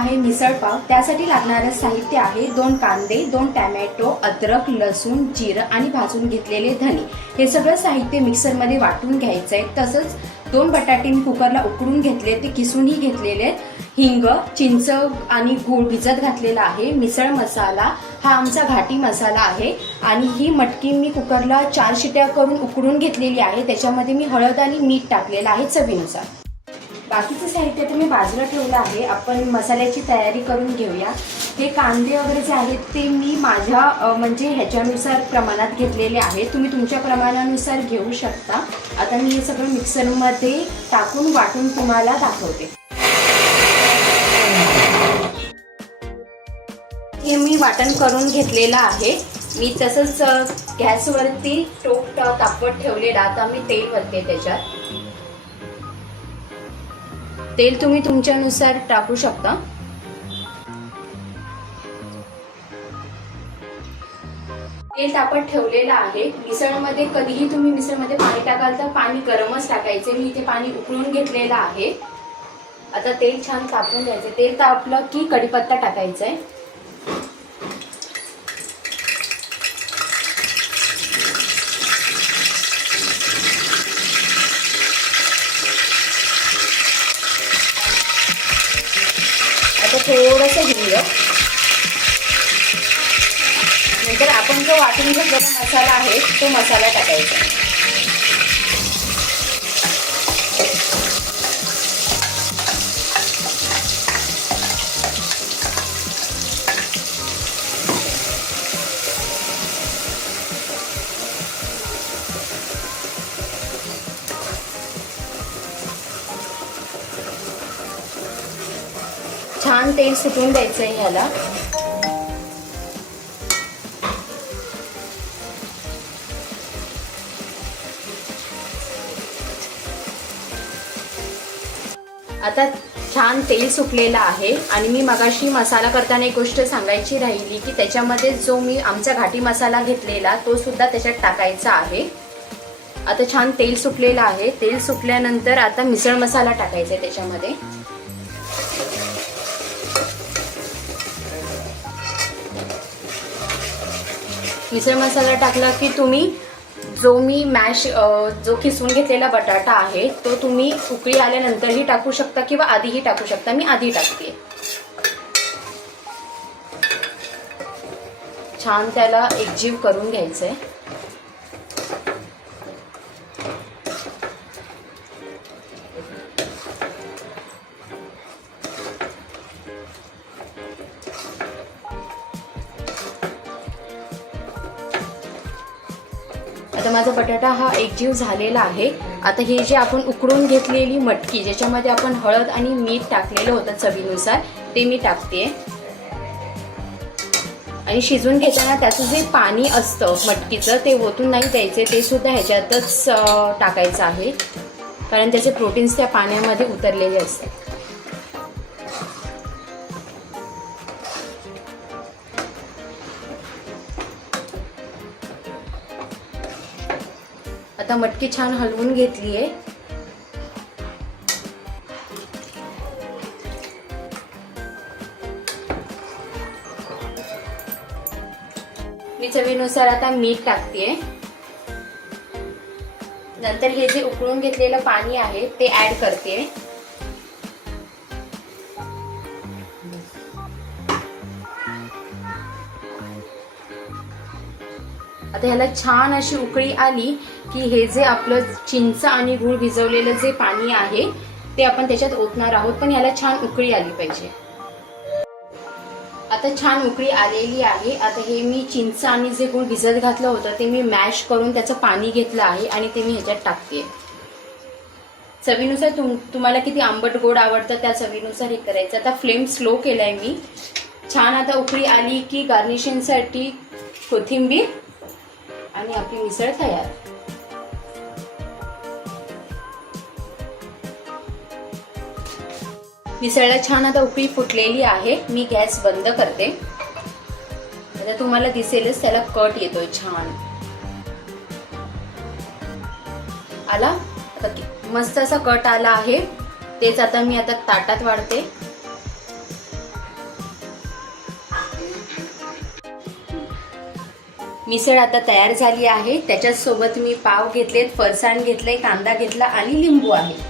आहे मिसळ पाव। त्यासाठी लागणारे साहित्य आहे 2 कांदे, 2 टोमॅटो, अद्रक, लसूण, जिरं आणि भाजून घेतलेले धने। हे सगळं साहित्य मिक्सर मध्ये वाटून घ्यायचं आहे। तसंच 2 बटाटे मी कुकरला उकडून घेतले, ते किसूनही घेतलेले। हिंग, चिंच आणि गूळ भिजत घातलेला आहे। मिसळ मसाला हा आमचा घाटी मसाला आहे आणि ही मटकी मी कुकरला 4 शिट्या करून उकडून घेतलेली आहे। त्याच्यामध्ये मी हळद आणि मीठ टाकलेलं आहे चवीनुसार। बाकीचं साहित्य तुम्ही बाजूला ठेवलं आहे। आपण मसाल्याची तयारी करून घेऊया। हे कांदे वगैरे जे आहेत ते मी माझ्या म्हणजे ह्याच्यानुसार प्रमाणात घेतलेले आहे। तुम्ही तुमच्या प्रमाणानुसार घेऊ शकता। आता मी हे सगळं मिक्सरमध्ये टाकून वाटून तुम्हाला दाखवते। हे मी वाटण करून घेतलेलं आहे। मी तसंच गॅसवरती टोप तापवत ठेवलेला। आता मी तेल वरते त्याच्यात। तेल तुम्ही तुमच्यानुसार टाकू शकता। तेल तापत ठेवलेलं आहे। मिसळमध्ये कधीही तुम्ही मिसळमध्ये पाणी टाकाल तर पाणी गरमच टाकायचे। मी इथे पाणी उकळून घेतलेलं आहे। आता तेल छान तापवून घ्यायचं। तेल तापलं की कढीपत्ता टाकायचा आहे। आता थोडंसं घेऊया। नंतर आपण जो वाटून घेतलेला मसाला आहे तो मसाला टाकायचा। छान तेल सुटून द्यायचं आहे ह्याला। आता छान तेल सुटलेलं आहे आणि मी मगाशी मसाला करताना एक गोष्ट सांगायची राहिली की त्याच्यामध्ये जो मी आमचा घाटी मसाला घेतलेला तो सुद्धा त्याच्यात टाकायचा आहे। आता छान तेल सुटलेलं आहे। तेल सुटल्यानंतर आता मिसळ मसाला टाकायचा आहे त्याच्यामध्ये। मिसळ मसाला टाकला की तुम्ही जो मी जो किसून घेतलेला बटाटा आहे तो तुम्ही उकळी आल्यानंतरही टाकू शकता किंवा आधीही टाकू शकता। मी आधी टाकते। छान त्याला एकजीव करून घ्यायचंय। आता माझा बटाटा हा एकजीव झालेला आहे। आता हे जे आपण उकडून घेतलेली मटकी ज्याच्यामध्ये आपण हळद आणि मीठ टाकलेलं होतं चवीनुसार ते मी टाकते। आणि शिजून घेताना त्याचं जे पाणी असतं मटकीचं ते ओतून नाही द्यायचे, ते सुद्धा ह्याच्यातच टाकायचं आहे कारण त्याचे प्रोटीन्स त्या पाण्यामध्ये उतरलेले असतात। आता मटकी छान हलवून घेतली आहे। मी चवीनुसार आता मीठ टाकतेय। नंतर हे जे उकळून घेतलेलं पाणी आहे ते ऍड करते। आता ह्याला छान अशी उकळी आली की हे जे आपलं चिंच आणि गूळ भिजवलेलं जे पाणी आहे ते आपण त्याच्यात ओतणार आहोत, पण ह्याला छान उकळी आली पाहिजे। आता छान उकळी आलेली आहे। आता हे मी चिंच आणि जे गूळ भिजत घातलं होतं ते मी मॅश करून त्याचं पाणी घेतलं आहे आणि ते मी ह्याच्यात टाकते। चवीनुसार तुम्हाला किती आंबट गोड आवडतं त्या चवीनुसार हे करायचं। आता फ्लेम स्लो केलाय मी। छान आता उकळी आली की गार्निशिंगसाठी कोथिंबीर आणि आपली मिसळ तयार। मिसळला छान आता उकळी फुटलेली आहे। मी गॅस बंद करते। आता तुम्हाला दिसेलच त्याला कट येतोय छान आला। आता मस्त असा कट आला आहे। तेच आता मी आता ताटात वाढते। मिसळ आता तयार झाली आहे. त्याच्यासोबत मी पाव घेतलेत, फरसाण घेतलंय, कांदा घेतला आणि लिंबू आहे.